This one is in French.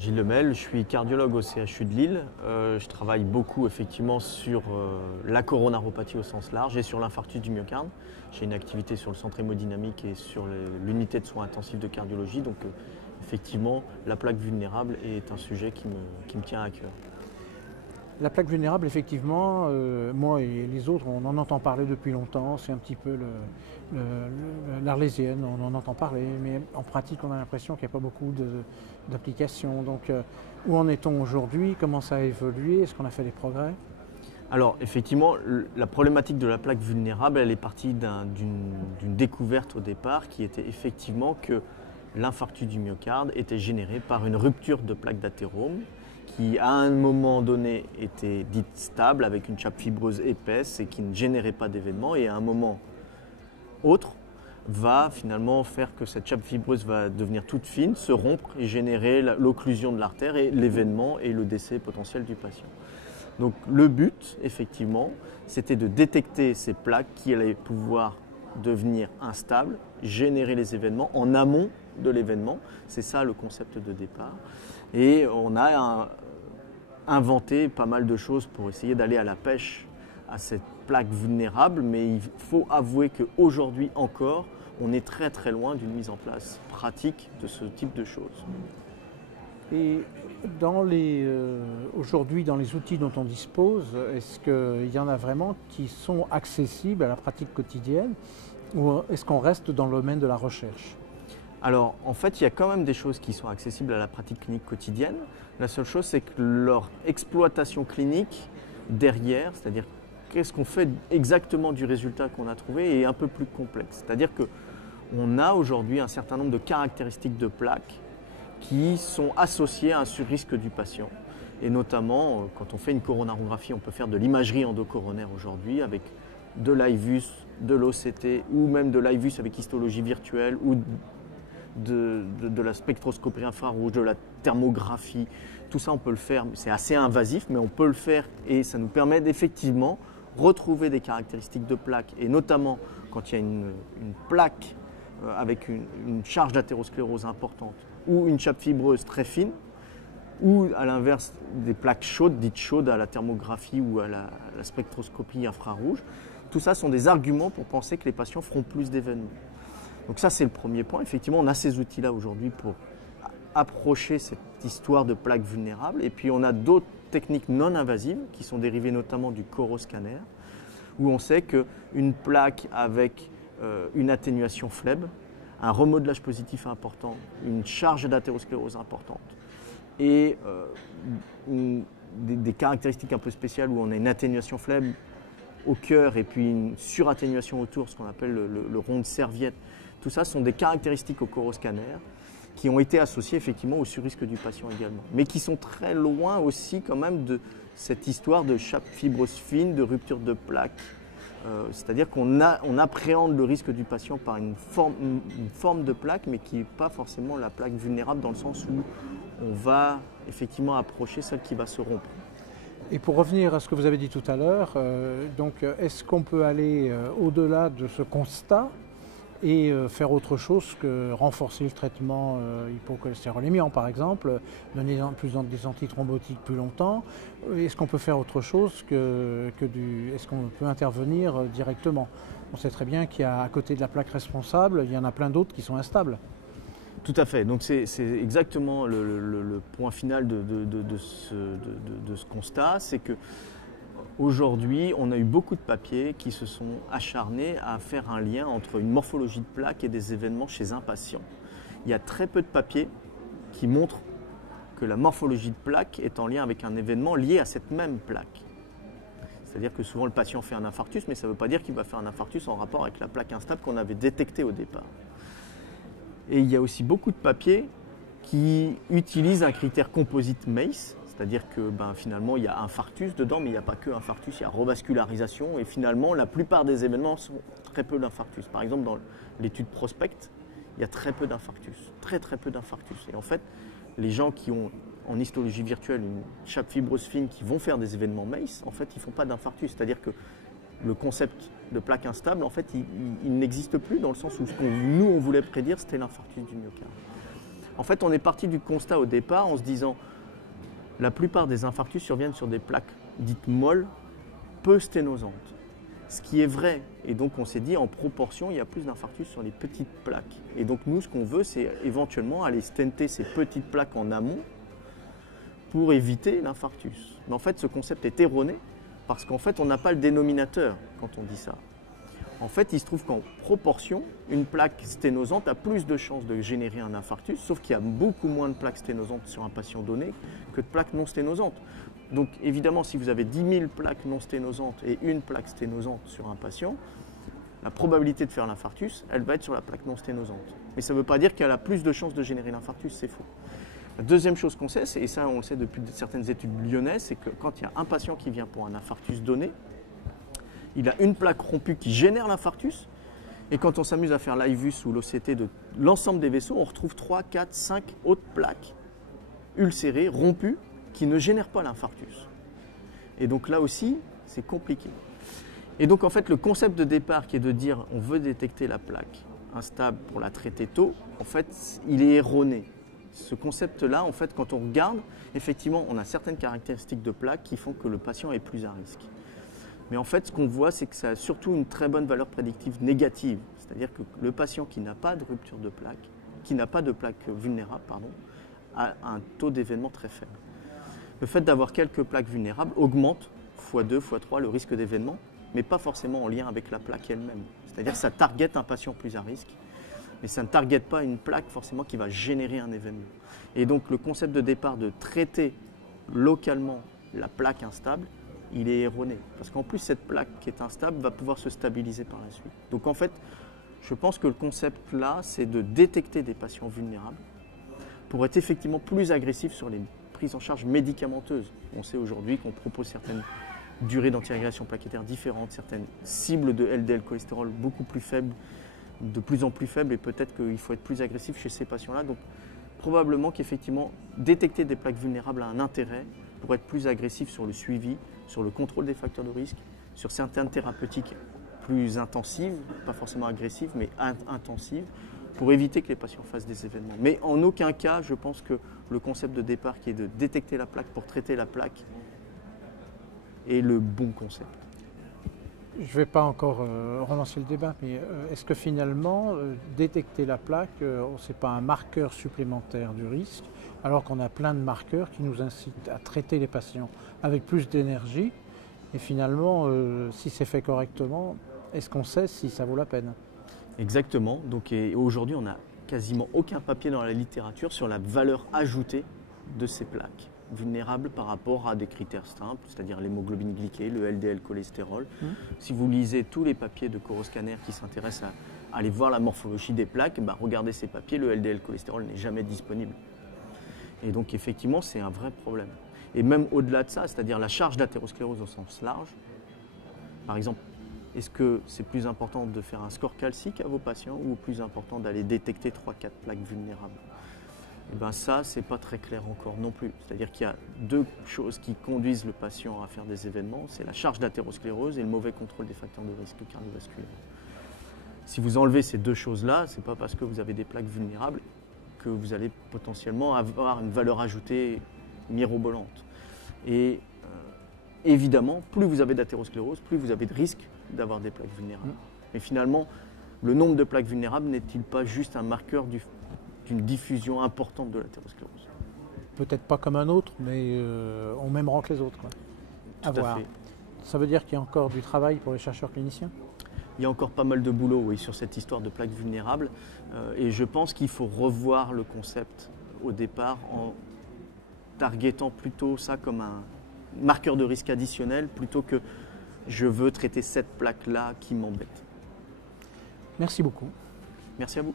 Gilles Lemel, je suis cardiologue au CHU de Lille. Je travaille beaucoup effectivement sur la coronaropathie au sens large et sur l'infarctus du myocarde. J'ai une activité sur le centre hémodynamique et sur l'unité de soins intensifs de cardiologie. Donc effectivement, la plaque vulnérable est un sujet qui me tient à cœur. La plaque vulnérable, effectivement, moi et les autres, on en entend parler depuis longtemps. C'est un petit peu l'arlésienne, on en entend parler, mais en pratique, on a l'impression qu'il n'y a pas beaucoup d'applications. Donc, où en est-on aujourd'hui? Comment ça a évolué? Est-ce qu'on a fait des progrès? Alors effectivement, la problématique de la plaque vulnérable, elle est partie d'une découverte au départ qui était effectivement que l'infarctus du myocarde était généré par une rupture de plaque d'athérome qui à un moment donné était dite stable avec une chape fibreuse épaisse et qui ne générait pas d'événement, et à un moment autre va finalement faire que cette chape fibreuse va devenir toute fine, se rompre et générer l'occlusion de l'artère et l'événement et le décès potentiel du patient. Donc le but effectivement c'était de détecter ces plaques qui allaient pouvoir devenir instables, générer les événements en amont de l'événement. C'est ça le concept de départ. Et on a inventé pas mal de choses pour essayer d'aller à la pêche à cette plaque vulnérable, mais il faut avouer qu'aujourd'hui encore, on est très très loin d'une mise en place pratique de ce type de choses. Et aujourd'hui, dans les outils dont on dispose, est-ce qu'il y en a vraiment qui sont accessibles à la pratique quotidienne, ou est-ce qu'on reste dans le domaine de la recherche? Alors, en fait, il y a quand même des choses qui sont accessibles à la pratique clinique quotidienne. La seule chose, c'est que leur exploitation clinique derrière, c'est-à-dire qu'est-ce qu'on fait exactement du résultat qu'on a trouvé, est un peu plus complexe. C'est-à-dire qu'on a aujourd'hui un certain nombre de caractéristiques de plaques qui sont associées à un surrisque du patient. Et notamment, quand on fait une coronarographie, on peut faire de l'imagerie endocoronaire aujourd'hui avec de l'IVUS, de l'OCT ou même de l'IVUS avec histologie virtuelle ou de la spectroscopie infrarouge, de la thermographie. Tout ça, on peut le faire. C'est assez invasif, mais on peut le faire et ça nous permet d'effectivement retrouver des caractéristiques de plaque, et notamment quand il y a une plaque avec une charge d'athérosclérose importante ou une chape fibreuse très fine, ou à l'inverse des plaques chaudes, dites chaudes à la thermographie ou à la spectroscopie infrarouge. Tout ça sont des arguments pour penser que les patients feront plus d'événements. Donc ça, c'est le premier point. Effectivement, on a ces outils-là aujourd'hui pour approcher cette histoire de plaques vulnérables. Et puis on a d'autres techniques non invasives qui sont dérivées notamment du coroscanner, où on sait qu'une plaque avec une atténuation faible, un remodelage positif important, une charge d'athérosclérose importante et des caractéristiques un peu spéciales où on a une atténuation faible au cœur et puis une suratténuation autour, ce qu'on appelle le rond de serviette. Tout ça sont des caractéristiques au coroscanner qui ont été associées effectivement au surrisque du patient également, mais qui sont très loin aussi quand même de cette histoire de chape fibreuse fine, de rupture de plaque. C'est-à-dire qu'on appréhende le risque du patient par une forme de plaque, mais qui n'est pas forcément la plaque vulnérable dans le sens où on va effectivement approcher celle qui va se rompre. Et pour revenir à ce que vous avez dit tout à l'heure, est-ce qu'on peut aller au-delà de ce constat et faire autre chose que renforcer le traitement hypocholestérolémiant, par exemple, donner des antithrombotiques plus longtemps? Est-ce qu'on peut faire autre chose est-ce qu'on peut intervenir directement? On sait très bien qu'il y a à côté de la plaque responsable, il y en a plein d'autres qui sont instables. Tout à fait. Donc c'est exactement le point final de ce constat, c'est que aujourd'hui, on a eu beaucoup de papiers qui se sont acharnés à faire un lien entre une morphologie de plaque et des événements chez un patient. Il y a très peu de papiers qui montrent que la morphologie de plaque est en lien avec un événement lié à cette même plaque. C'est-à-dire que souvent le patient fait un infarctus, mais ça ne veut pas dire qu'il va faire un infarctus en rapport avec la plaque instable qu'on avait détectée au départ. Et il y a aussi beaucoup de papiers qui utilisent un critère composite MACE, c'est-à-dire que finalement il y a infarctus dedans, mais il n'y a pas que infarctus, il y a revascularisation, et finalement la plupart des événements sont très peu d'infarctus. Par exemple, dans l'étude Prospect, il y a très peu d'infarctus, très peu d'infarctus. Et en fait, les gens qui ont en histologie virtuelle une chape fibreuse fine qui vont faire des événements MACE, en fait ils ne font pas d'infarctus, c'est-à-dire que le concept de plaque instable, en fait, il n'existe plus dans le sens où ce que nous, on voulait prédire, c'était l'infarctus du myocarde. En fait, on est parti du constat au départ en se disant la plupart des infarctus surviennent sur des plaques dites molles, peu sténosantes. Ce qui est vrai. Et donc, on s'est dit, en proportion, il y a plus d'infarctus sur les petites plaques. Et donc, nous, ce qu'on veut, c'est éventuellement aller stenter ces petites plaques en amont pour éviter l'infarctus. Mais en fait, ce concept est erroné parce qu'en fait, on n'a pas le dénominateur quand on dit ça. En fait, il se trouve qu'en proportion, une plaque sténosante a plus de chances de générer un infarctus, sauf qu'il y a beaucoup moins de plaques sténosantes sur un patient donné que de plaques non sténosantes. Donc évidemment, si vous avez 10 000 plaques non sténosantes et une plaque sténosante sur un patient, la probabilité de faire l'infarctus, elle va être sur la plaque non sténosante. Mais ça ne veut pas dire qu'elle a plus de chances de générer l'infarctus, c'est faux. La deuxième chose qu'on sait, et ça on le sait depuis certaines études lyonnaises, c'est que quand il y a un patient qui vient pour un infarctus donné, il a une plaque rompue qui génère l'infarctus. Et quand on s'amuse à faire l'IVUS ou l'OCT de l'ensemble des vaisseaux, on retrouve 3, 4, 5 autres plaques ulcérées, rompues, qui ne génèrent pas l'infarctus. Et donc là aussi, c'est compliqué. Et donc en fait, le concept de départ qui est de dire on veut détecter la plaque instable pour la traiter tôt, en fait, il est erroné. Ce concept-là, en fait, quand on regarde, effectivement, on a certaines caractéristiques de plaque qui font que le patient est plus à risque. Mais en fait, ce qu'on voit, c'est que ça a surtout une très bonne valeur prédictive négative. C'est-à-dire que le patient qui n'a pas de rupture de plaque, qui n'a pas de plaque vulnérable, a un taux d'événement très faible. Le fait d'avoir quelques plaques vulnérables augmente x2, x3 le risque d'événement, mais pas forcément en lien avec la plaque elle-même. C'est-à-dire que ça target un patient plus à risque, mais ça ne target pas une plaque forcément qui va générer un événement. Et donc le concept de départ de traiter localement la plaque instable, il est erroné. Parce qu'en plus, cette plaque qui est instable va pouvoir se stabiliser par la suite. Donc en fait, je pense que le concept là, c'est de détecter des patients vulnérables pour être effectivement plus agressif sur les prises en charge médicamenteuses. On sait aujourd'hui qu'on propose certaines durées d'antirégulation plaquettaire différentes, certaines cibles de LDL cholestérol beaucoup plus faibles, de plus en plus faibles, et peut-être qu'il faut être plus agressif chez ces patients-là. Donc probablement qu'effectivement, détecter des plaques vulnérables a un intérêt pour être plus agressif sur le suivi, sur le contrôle des facteurs de risque, sur certaines thérapeutiques plus intensives, pas forcément agressives, mais intensives, pour éviter que les patients fassent des événements. Mais en aucun cas, je pense que le concept de départ qui est de détecter la plaque pour traiter la plaque est le bon concept. Je ne vais pas encore relancer le débat, mais est-ce que finalement, détecter la plaque, ce n'est pas un marqueur supplémentaire du risque, alors qu'on a plein de marqueurs qui nous incitent à traiter les patients avec plus d'énergie, et finalement, si c'est fait correctement, est-ce qu'on sait si ça vaut la peine? Exactement. Donc, aujourd'hui, on n'a quasiment aucun papier dans la littérature sur la valeur ajoutée de ces plaques vulnérables par rapport à des critères simples, c'est-à-dire l'hémoglobine glyquée, le LDL cholestérol. Si vous lisez tous les papiers de Coroscanner qui s'intéressent à aller voir la morphologie des plaques, regardez ces papiers, le LDL cholestérol n'est jamais disponible. Et donc effectivement, c'est un vrai problème. Et même au-delà de ça, c'est-à-dire la charge d'athérosclérose au sens large, par exemple, est-ce que c'est plus important de faire un score calcique à vos patients ou plus important d'aller détecter 3-4 plaques vulnérables? Et bien ça, c'est pas très clair encore non plus. C'est-à-dire qu'il y a deux choses qui conduisent le patient à faire des événements, c'est la charge d'athérosclérose et le mauvais contrôle des facteurs de risque cardiovasculaire. Si vous enlevez ces deux choses-là, c'est pas parce que vous avez des plaques vulnérables que vous allez potentiellement avoir une valeur ajoutée mirobolante. Et évidemment, plus vous avez d'athérosclérose, plus vous avez de risque d'avoir des plaques vulnérables. Mais finalement, le nombre de plaques vulnérables n'est-il pas juste un marqueur d'une diffusion importante de l'athérosclérose? Peut-être pas comme un autre, mais au même rang que les autres, quoi. Tout à fait. Ça veut dire qu'il y a encore du travail pour les chercheurs cliniciens? Il y a encore pas mal de boulot, oui, sur cette histoire de plaques vulnérables. Et je pense qu'il faut revoir le concept au départ en targetant plutôt ça comme un marqueur de risque additionnel plutôt que je veux traiter cette plaque-là qui m'embête. Merci beaucoup. Merci à vous.